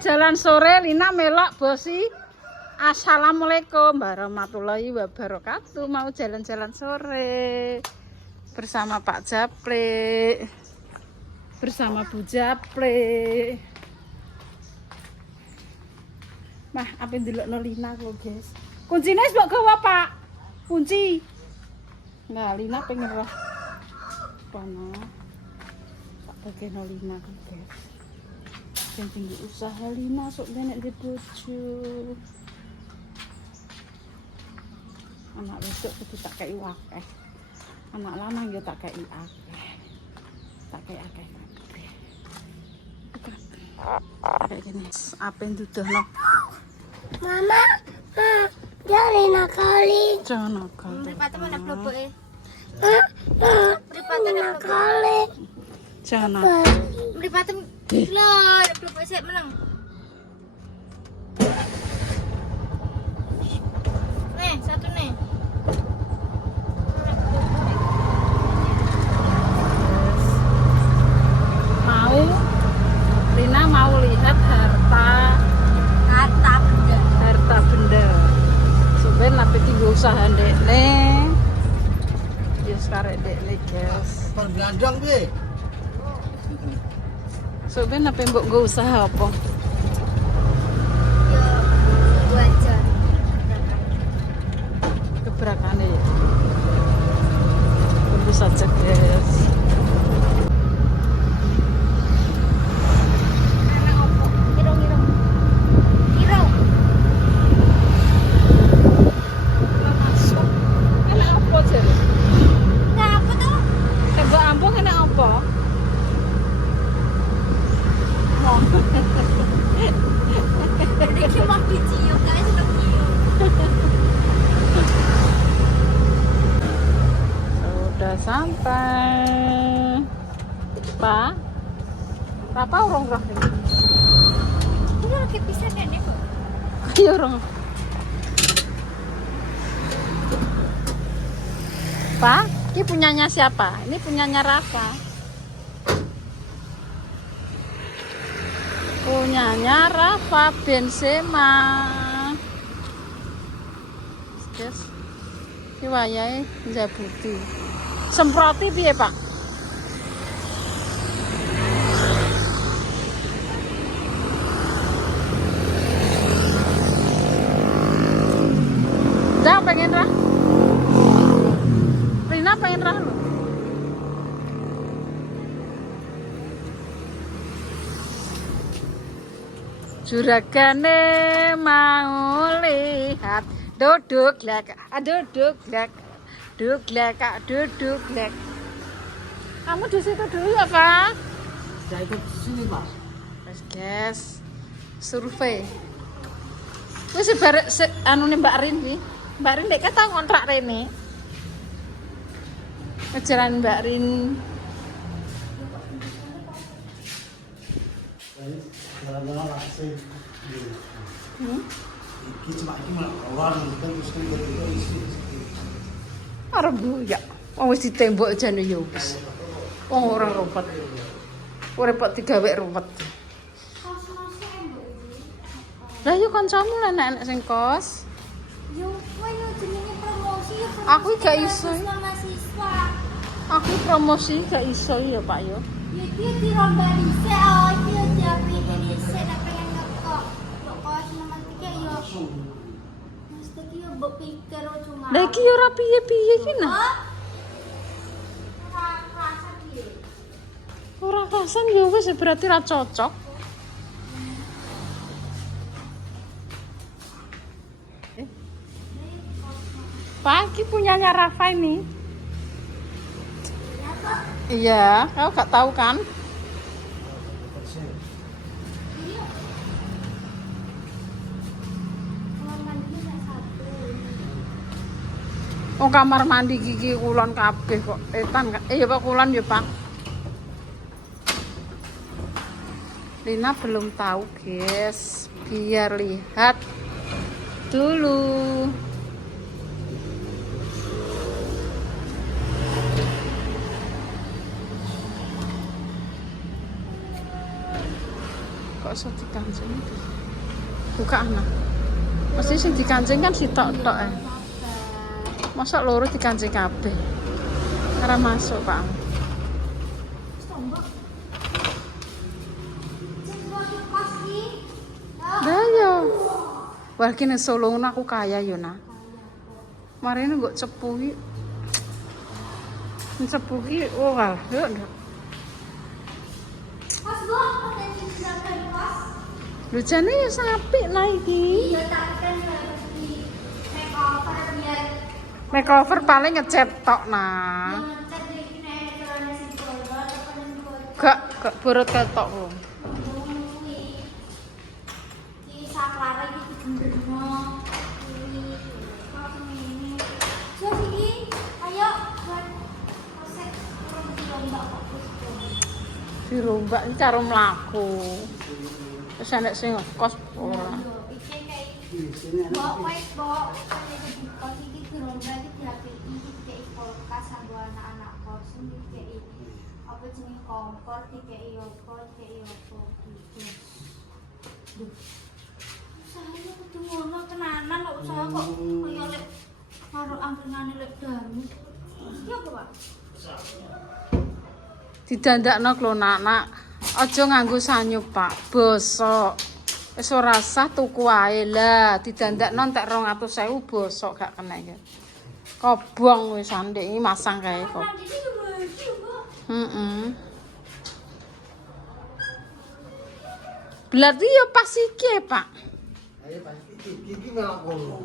Jalan sore Lina melok bosi. Assalamualaikum warahmatullahi wabarakatuh. Mau jalan-jalan sore bersama Pak Japri, bersama Bu Japri. Mah, apa yang dilokno Lina lho, guys. Kuncinya wis mbok gawa, Pak. Kunci. Nah, Lina pengen roh. Kono. Tak bageno Lina, guys. Yang tinggi usaha Lina sok nenek di bojo. Anak wedok kudu tak kei akeh. Anak lanang yo tak kei akeh. Tak kei akeh kabeh. Kayak gini. Apa yang dudohno? Mama, jangan nakali. Jangan nakal. Mripate mana bloboke? Mripate nakali. Jangan nakal. Mripate lho, bloboke sik meneng. Nih, satu nih. Lina mau lihat harta benda. Sebenarnya napi tiga usaha dekne. Ya sekarang dekne guys. Bergelandang be. Sebenarnya napi mbok go usaha apa? Yo, wajar. Keberakannya ya. Tunggu saja guys. Sudah sampai. Pak, apa orang roh ini? Ini lagi bisa nenek kok. Iya orang. Pak, ini punyanya siapa? Ini punyanya Rafa. Punyanya Rafa Benzema. Guys, ini wayahe njabuti. Semproti piye, Pak? Dah pengen rah? Rina pengen rah loh. Juragane mau lihat duduk lek, duduk lek, duduk lek. Kamu di situ dulu ya, Pak? Saya ikut sini, Pak. Guys, survei. Wis barek anune Mbak Rin iki. Mbak Rin nek kata kontrak rene. Ngejaran Mbak Rin. Jalan-jalan langsung. Iki cuma iki malah kawan kan terus kan betul isi. Arep ya. Wong wis ditembok jane yo wis. Wong ora ruwet. Ora repot digawe ruwet. Lah yo kancamu lah nek sing kos. Yo, koyo jenenge promosi yo. Aku gak iso. Mahasiswa. Aku promosi gak iso ya, Pak yo. Ya dia diromba dhisik, oh dia jadi dhisik nek pengen ngekok. Kok sama tiga yo. Mesti ki yo mbok pikir cuma. Lah iki yo ora piye-piye iki nah. Ora kasan yo wis berarti ra cocok. Pak, ini punyanya Rafa ini. Iya, kau gak tahu kan? Oh, kamar mandi gigi kulon kabeh kok. Etan kan? Iya Pak kulon ya, Pak. Lina belum tahu, guys. Biar lihat dulu. kok iso dikancing iki. Buka ana. Mesti sing dikancing kan sitok-tok Masa loro dikancing kabeh. Ora masuk, Pak. Lah yo. Wah kene Solo ngono aku kaya yo nah. Marine nggo cepu iki. Cepu iki oh wah, yo ndak. Pas gua ada di belakang pas. Lho jane ya apik nah iki. Iya tapi kan di makeover biar Makeover paling ngecat tok nah. ngecat iki nek celana sing bolot apa ning Gak borot ketok kok. Di saklara iki benerno. Ini kok ngene. Terus iki ayo buat kosek urung dilombak kok terus. Dirombak iki karo mlaku. Wis enek sing kos ora. Iki kayak Mbok wis mbok kos iki dirombak iki diapiki iki kayak kulkas kanggo anak-anak kos iki kayak apa jenenge kompor dikei opo gitu. Saya kudu ngono tenanan kok usaha kok kaya lek karo angkrinane lek dalu. Iya apa, Pak? Didandakno klo nak. Aja nganggo sanyup, Pak. Bosok. Wis ora sah tuku wae lah. Didandakno entek 200.000 bosok gak kena iki. Kobong wis andek iki masang kae kok. Berarti ya pas iki, Pak. Ayo Pak, iki melok ngono.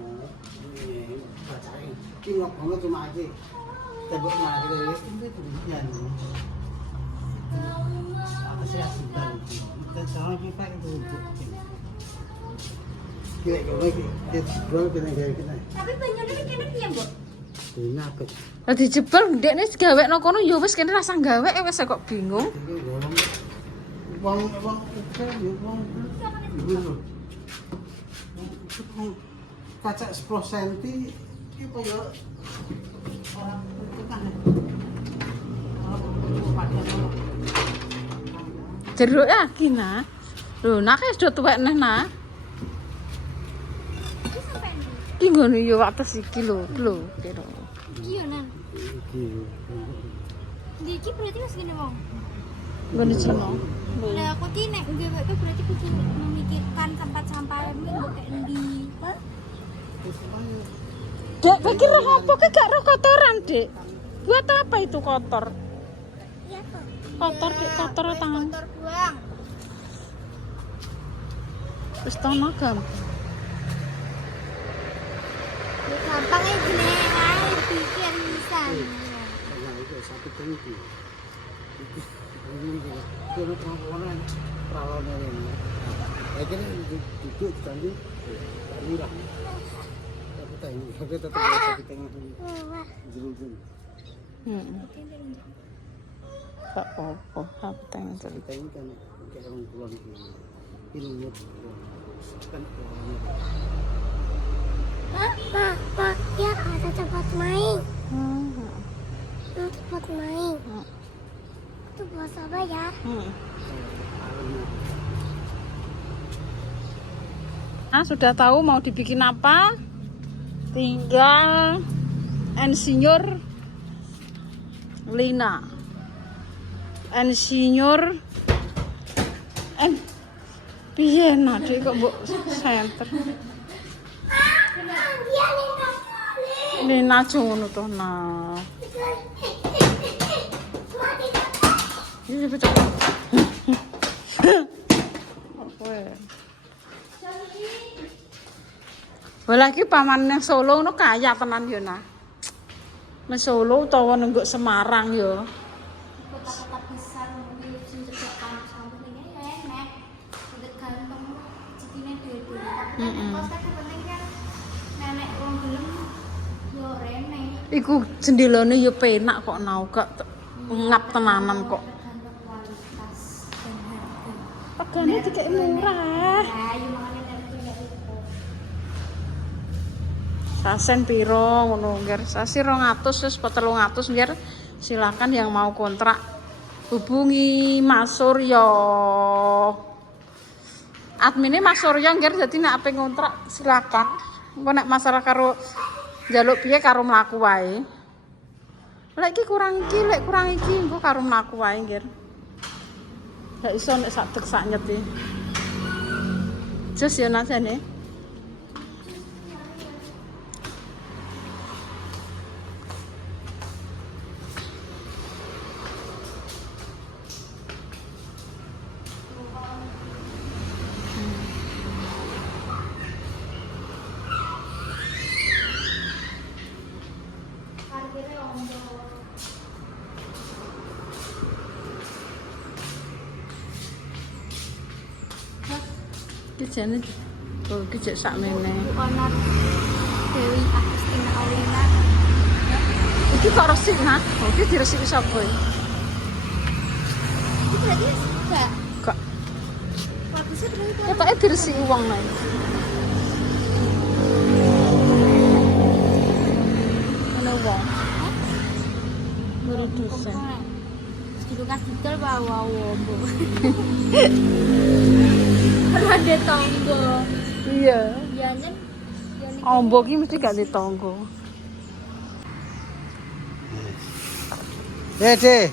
Ini bacaan. Iki ngomongnya cuma iki. Tebok mah iki wis itu demikian. Apa sih asal kita cara kita itu kira-kira kita jual kita. Tapi banyune iki kene piye, Mbok? Ini apa? Lah dijebel ndekne gawekno kono ya wis kene rasa gawe wis kok bingung. Uang ikan, uang itu kaca 10 cm itu ya orang itu kan Jeruk lagi nah. Lho nak wis do tuwek neh nah. Iki sampe ndi? Iki ngono ya wates iki lho, kira. Iki yo nan. Iki berarti wis gini wong. Ngono sono. Lah aku ki nek gawe itu berarti kudu memikirkan tempat sampahmu mbok kayak endi. Dek, pikir apa ki gak roh kotoran, Dek? Buat apa itu kotor? Iya kok. Kotor, Dek, kotor tangan. Kotor buang. Wis tono gampang. Ya gampang ya gini ae pikir bisa. Nah, itu satu tangki. Ini kalau perempuan peralonnya ini. Akhirnya duduk tadi murah. Tapi tadi tapi tetap satu tangki jeruk. Tak apa, apa tanya cerita ini kan kayak orang pulang ini kan Ma, ya ada tempat main. Tempat main. Itu buat apa ya? Nah, sudah tahu mau dibikin apa? Tinggal Insinyur Lina. Insinyur piye nah Dek kok mbok center. Dia Lina kali. Lina ngono to nah. Ini betul. Oke. Lagi paman nang Solo no kaya tenan yo nah. Nang Solo utawa nang Semarang yo. Kota-kota besar mungkin sing cedek kampus ini enak. Cedek ganteng cikine dhewe-dhewe. Tapi nek kos kan penting kan nenek wong gelem yo rene. Iku jendelane yo penak kok nau gak ngap tenanan kok. Kualitas dan harga. Regane dikek murah. Nah, yo makane nek itu gak iso. Sasen piro ngono ngger sasi 200 wis 300 ngger silakan yang mau kontrak hubungi Mas Suryo admine Mas Surya nggir dadi nek ape ngontrak silakan. Engko nek masalah karo njaluk piye karo mlaku wae. Lek iki kurang iki, lek kurang iki engko karo mlaku wae nggir. Gak iso nek sak dek sak nyeti. Jos ya nasane. Parkirnya ondo. Iki jane oh iki jek sakmene. Onar Dewi Agustina Aulina. Iki kok resik nah? Oh, iki diresiki sapa iki? Itu berarti enggak. Kok Produser berarti ketoke diresiki wong nah. Ana wong. Baru dosen. Dilukas didol bawa wombo. Ada tonggo. Iya. Ya kan? Ombo ki mesti gak ditonggo. Dede.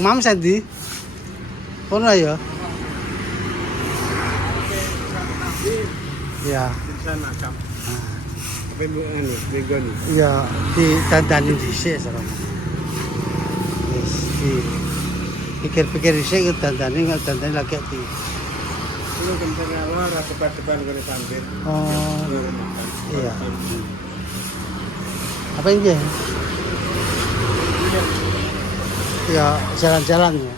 Mam Sandy. Kono ya. Ya. Sana kam. Apa anu begoni. Ya ditandani dhisik sarana. Wis di pikir-pikir dhisik dandani lagi di. Lu kentara luar depan kene sampir. Oh. Iya. Apa ini? Ya jalan-jalan ya.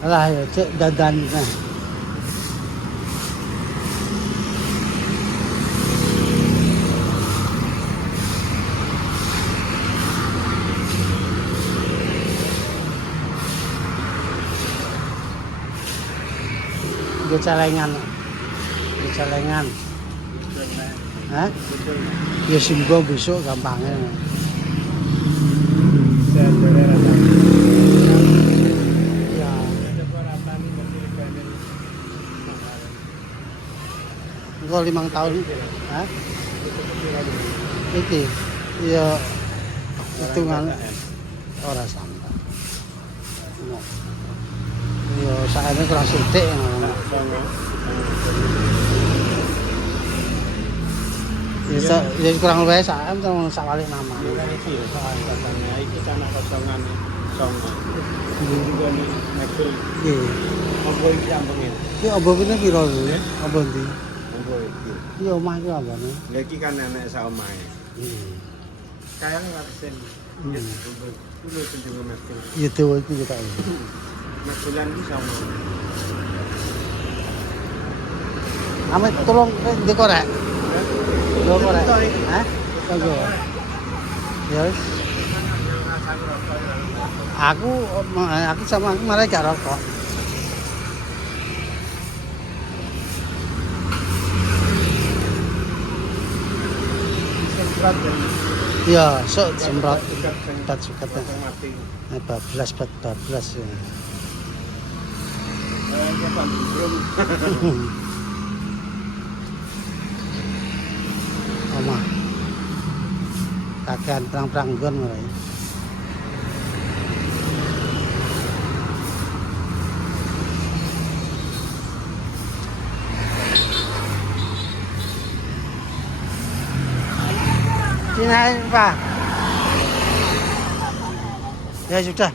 Alah ya cek dadan nah. Dia celengan. Dia celengan. Hah? Ya simbo besok gampangnya. Saya berada. Ya. Engko 5 tahun. Hah? Iki. Ya hitungan ora sampai. Ya sakjane kurang sithik ngono. Ya kurang luwih sak sak balik nama. Iki kana kosongan songo. Begoni nekul. Nggih. Apa iki ampenge? Ki obo kene piro lho? Obo ndi? Apa iki? Ki omah ki obone. Lah iki kan enek sak omahe. Kayang ngasen. Kulo tunjuk nekul. Ya dewe iki kita. Nekulan iki sama. Amit tolong ndek korek. Lho korek. Hah? Tunggu. Ya wis. Aku sama aku malah gak rokok. Semprot dan Ya, sok semprot tak suka mati. bablas ya. Kapan belum? Omah. Kakean perang-perang nggon mulai. Sini Pak. Ya sudah.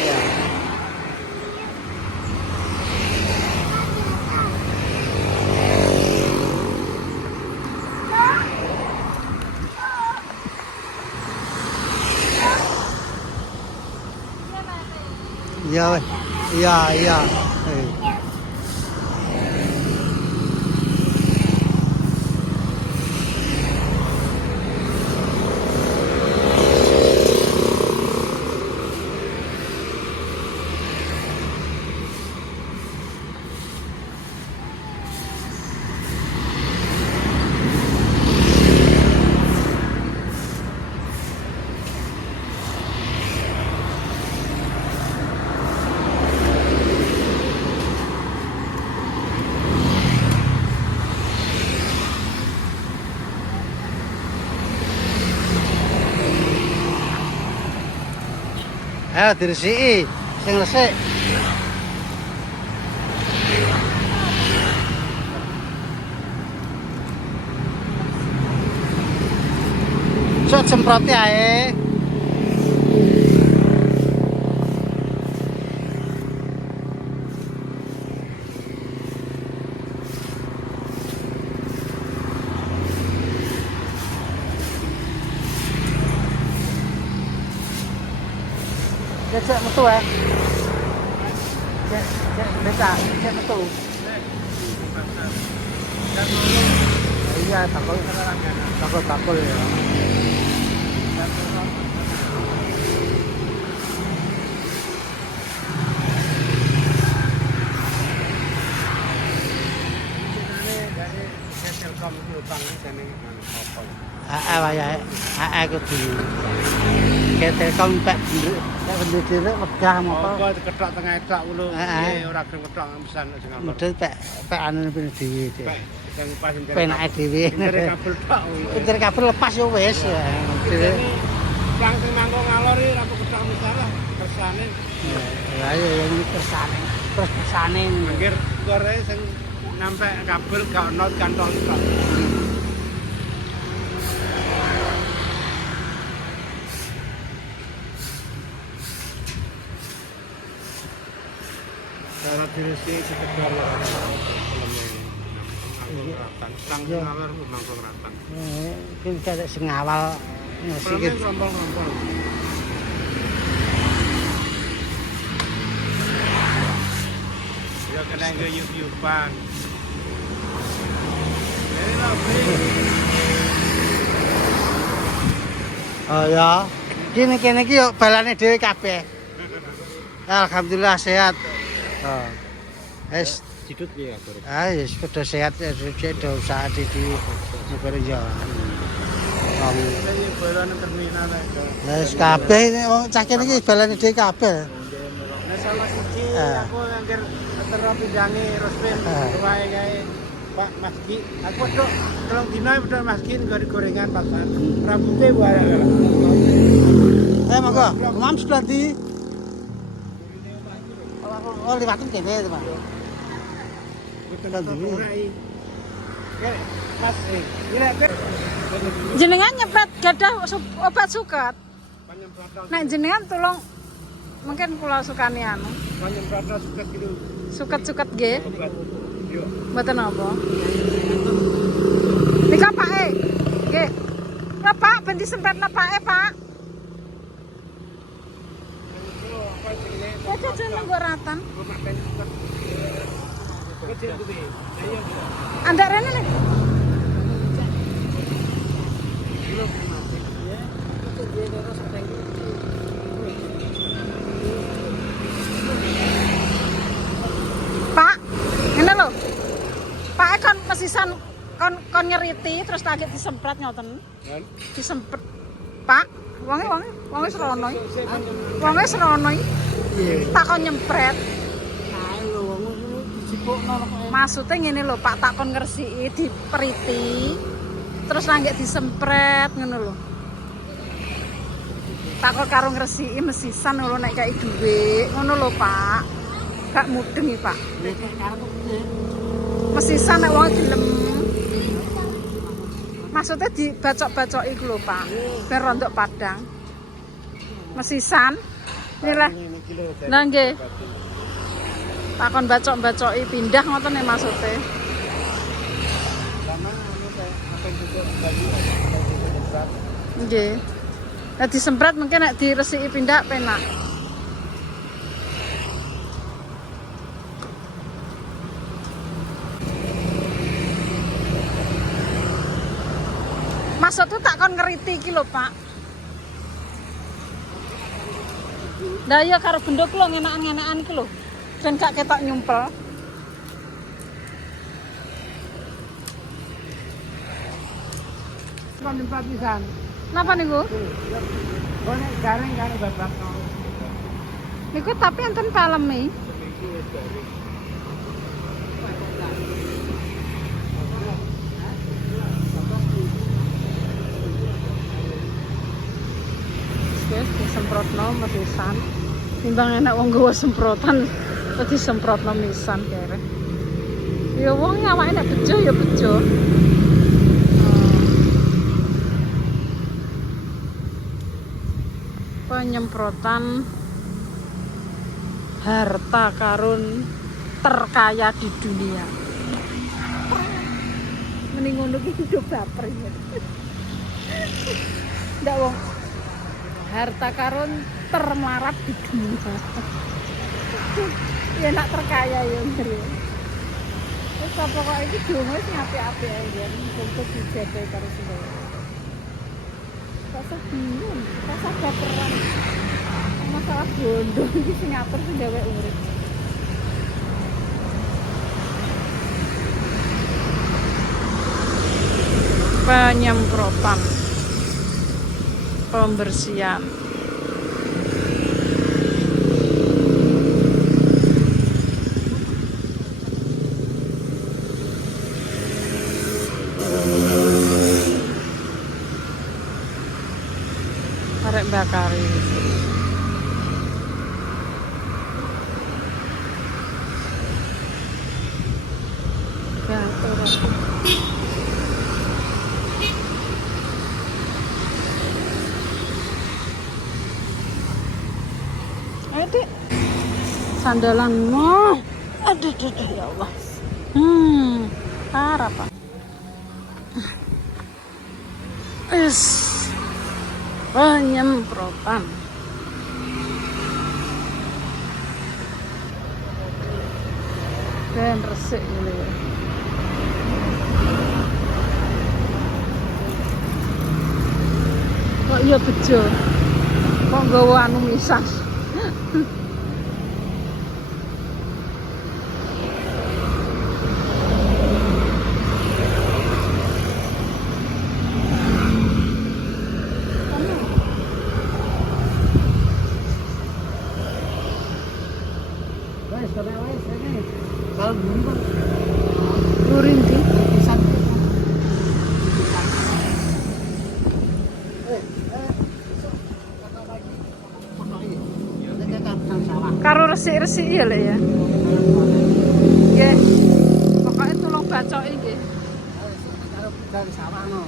Ya. Iya, weh. Iya. Ayo diresiki sing resik. Sok semprote ae. Cek metu ya. Cek beta, cek metu. Iya, takut ya. Telkom itu lubang jane apa. Wayahe. Kudu. Kayak Telkom pek penduduk megah moto. Apa diketok tengah edak ngono. Ora gelem ketok pesan sing apa. Model pek anu dhewe. Sing pas Penake dhewe. kabel tok. Pinter kabel lepas yo wis. Yang sing mangko ngalor iki ora ketok misalah kersane. Ya ya ini kersane. Terus kersane. Anggir gore sing nyampe kabel gak ono kantong tok. Cara diresi sekedar sang ngalor mangko ratan. Iki cek sing awal Sikit rompong-rompong. Ya kena yuk-yukan. Oh ya. Kene iki yo balane dhewe kabeh. Alhamdulillah sehat. Oh. Wis Cidut ya, Bro. wis padha sehat do usaha di negara ya. Saya balane terminal aja. Wis kabeh wong cah kene iki balane dhewe kabeh. Nah salah siji aku anggere terus pindangi Rospin wae gawe Pak Masgi. Aku tok telung dina pedhot Masgi gorengan pasar. Rambute wae. Monggo, mam sebelah ndi? Oh, liwatin kene, Pak. Jenengan nyepret gadah obat suket. Nek jenengan tolong mungkin kula sukani anu. Suket-suket nggih. Mboten apa. Nika Pak nggih. Ya Pak, ben disempretna Pak Pak. Ada jeneng nggo ratan. Anda rene nih. Pak, ngene lho. Pak kon mesisan kon nyeriti terus tak disempret ngoten. Disempret. Pak, wonge serono iki. Wonge serono iki. Tak kon nyempret. Maksudnya ngene lho Pak, tak kon ngresiki diperiti terus nanggek disempret ngono lho. Tak kon karo ngresiki mesisan lho nek kaya dhuwit ngono lho Pak. Gak mudeng iki Pak. Mesisan nek wong dilem. Maksudnya dibacok-bacok iku lho Pak. Ben rondok padang. Mesisan. Nilai. Lah nggih. Takon bacok-bacoki pindah ngoten nek maksude. Nggih. Lah disempret mungkin nek diresiki pindah penak. Maksudku tak kon ngeriti iki lho, Pak. Lah ya karo bendok lho ngenak-ngenakan iki lho. Dan gak ketok nyumpel. Kon tempat pisan. Napa niku? Kok nek garing karo babak. Niku tapi enten palemi. Guys, disemprotno mesisan. Timbang enak wong nggawa semprotan terus disemprotno misan kere. Ya wong awake nek bejo ya bejo. Penyemprotan harta karun terkaya di dunia. Mending ngono ki hidup baper ya. Ndak wong. Harta karun termelarat di dunia. Ya nak terkaya ya ngeri. Wis apa kok iki donga wis ngapi-api ae ya. Untuk dijaga karo semua. Rasa bingung, rasa baperan. Masalah bondo iki sing ngatur sing gawe urip. Penyemprotan pembersihan arek bakari gator. Adik sandalanmu aduh ya Allah parah pak penyemprotan dan resik ini ya. Kok iya bejo kok nggawa anu misas. Wes, kena wes ini. Kalau dulu kan Luring di pisan. karo resik-resik ya lek ya. Nggih. Pokoke tulung bacoki nggih. Dari sawah no.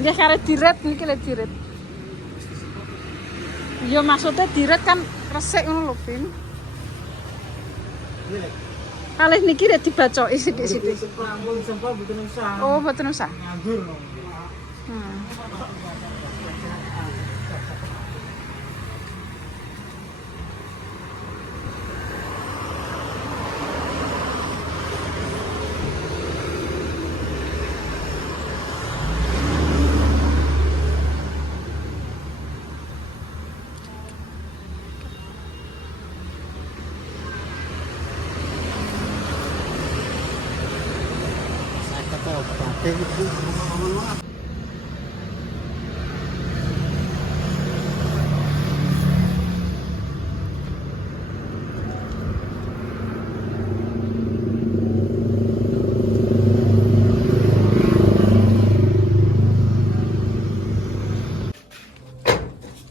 Nggih kare diret niki lek diret. Ya maksudnya diret kan resik ngono lho, Pin. Kalih niki lek dibacoki sithik-sithik. Ampun sempat mboten usah. Oh, mboten usah. Nganggur no.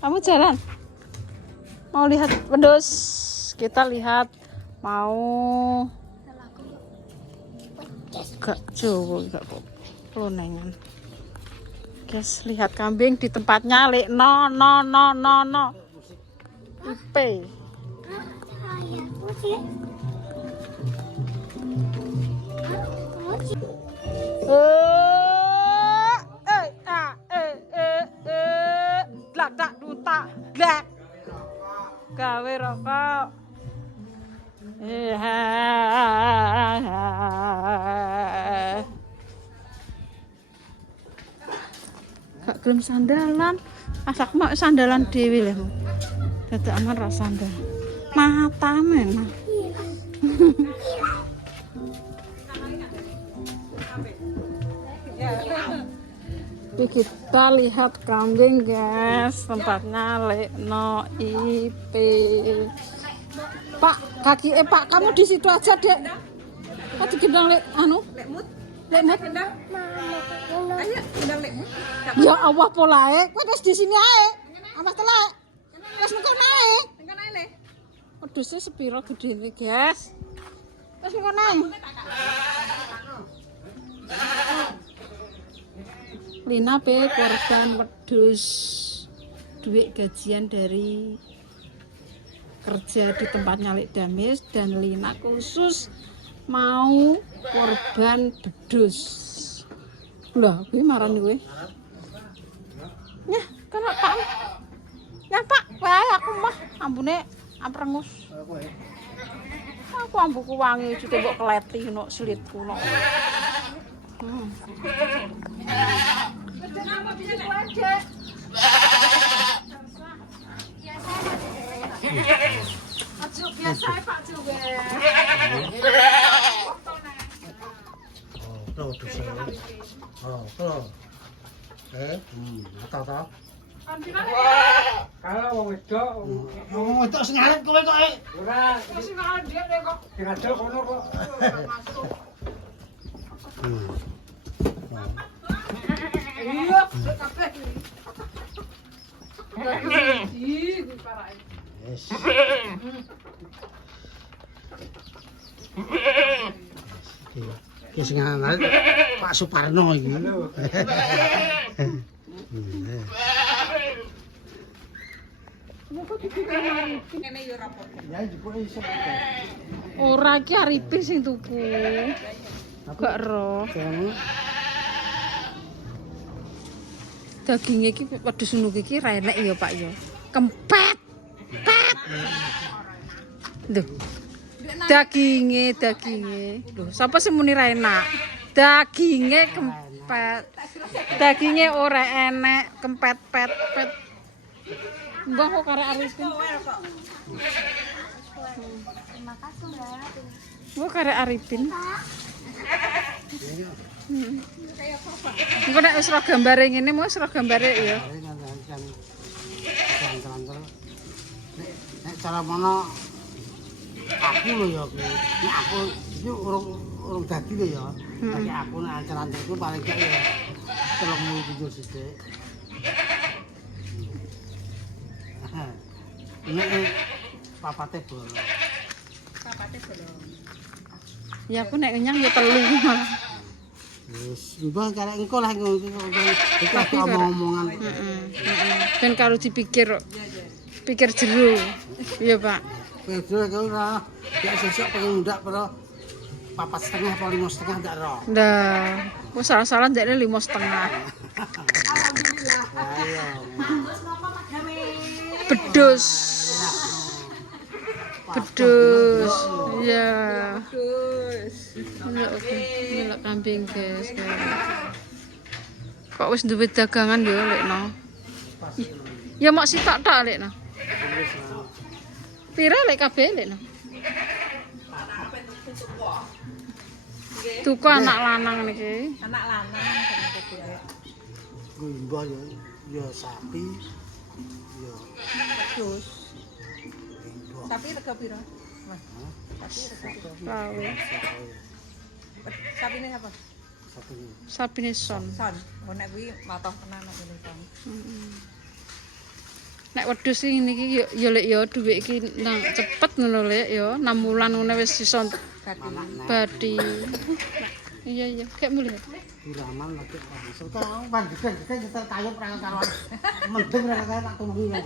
Kamu jalan? Mau lihat wedhus? Kita lihat mau gak Jawa gak kok lonengan. Guys, lihat kambing di tempatnya lek no. Ipe. Glak duta glak. Gawe rokok. Gak gelem sandalan. Asak mak sandalan dhewe lho. Dadak aman ra sandal. Mata men. Kita lihat kambing guys, tempatnya Lekno IP. Pak, kaki Pak, kamu di situ aja, Dek. Kok digendong Lek anu? Lekmut. Ya Allah polae, kowe wis di sini ae. Awas telek. Wis engko nae. Wedhuse sepiro gedene, Guys? Wis engko nae. Lina pe korban wedhus. Duit gajian dari kerja di tempat nyalik damis dan Lina khusus mau korban bedus. Lah, gue marani gue. Nyah, kan Pak. Ya Pak, wae aku mah ambune aprengus. Aku ambuku wangi jute mbok kleti no slitku no. Kenapa bisa aja? Aja biasa Pak juga. Tuh, tuh. Tata. Kalau wong wedok Ngomong wedok sing arep kowe kok. ora Wis nang ndek kok. diradok kono kok. Masuk. Iya, kabeh iki. Ih, gue parah. Yes. Ki sing arep Pak Suparno iki. Ya juga iso. Ora iki Arifin sing tuku. Gak ero. Dagingnya iki wedhus nunuk iki ra enek ya Pak ya. Kempet. Pet. Duh. Dagingnya. Loh, sapa sing muni ra enak? Dagingnya kempet. Dagingnya ora enek, kempet pet. Mbah kok karek Arifin. Terima kasih Mbak. Mbah karek Arifin. Engko nek wis ro gambare ngene, mau wis ro gambare ya. Nek cara mana aku lho ya aku. Nek aku iki urung dadi lho ya. Tapi aku nek ancer-ancer iku paling gak ya 37 sithik. Nek papate bolong. Ya aku nek kenyang ya telu malah. Wis, mbah karek engko lah iki omong-omongan. Ben karo dipikir jero. Iya, Pak. Pedro kau ora gak sesuk pengen ndak pero 4,5 apa 5,5 ndak ro. Ndah, wis salah-salah ndekne 5,5. Ayo. Bedus. Iya. Ndelok kambing, guys. Kok wis duwe dagangan yo lekno. Ya mok sitok tok lekno. Pira lek kabeh lekno? Tuku anak lanang niki. Anak lanang Mbah ya sapi. Ya terus. Sapi rega pira? Mas. Sapi rega pira? Tahu. Sapine apa? Sapi. Sapine son. Son. Oh nek kuwi matoh tenan nek ngene son. Nek wedhus iki niki ya lek ya dhuwit iki nang cepet ngono lek ya 6 wulan ngene wis iso badi. Iya, kayak mulih. Diramal lagi langsung kau gede-gede kita tayub ra karo mendem ra karo tak tunggu kan.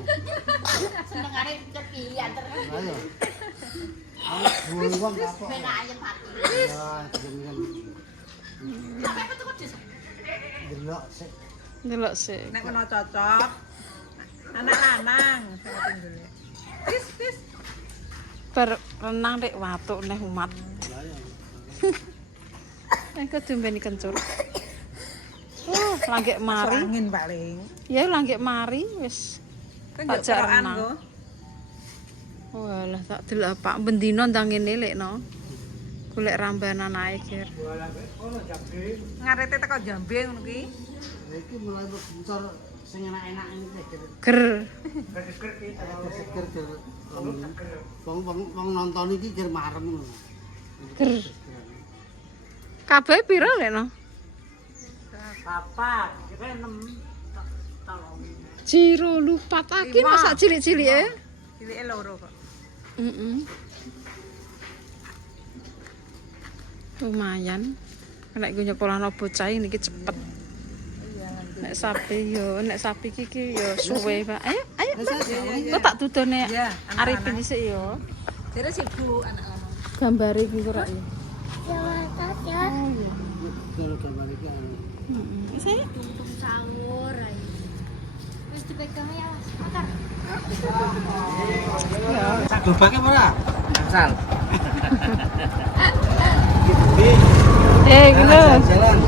Senengane cepian terus. Ayo. Ayo buang apa? Ben ayem hati. Ya, jenengan. Delok sik. Nek menawa cocok anak lanang sing tinggal. Tis. Bar renang rek watuk neh umat. Engko dimbeni kencur. Langgek mari. Angin paling. Ya langgek mari wis. Kan Ajak yo renang. go. Walah tak delok Pak bendino ndang ngene lekno. Golek rambanan ae, Ger. Ngarete teko Jambe ngono ki. Iki mulai bocor sing enak-enak ini teh. Ger. Seger. Wong nonton iki ger marem. Ger. Kabeh pira lekno? Papat, kira 6 tolong. Jiro lupat aki masa cilik-cilik ya. Cilike loro kok. Lumayan. Nek gue nyekolahno bocah niki cepet. Nek sapi iki yo suwe, Pak. Ayo, ayo. Kok tak dudone Iya, Arifin dhisik yo. Jare sibuk anak lanang. Gambare iki ora ya. Kalau gambar iki Saya Untung sahur aja. Terus dipegang ya mas, makan. sak gerobake ora? Asal. gitu. Jalan.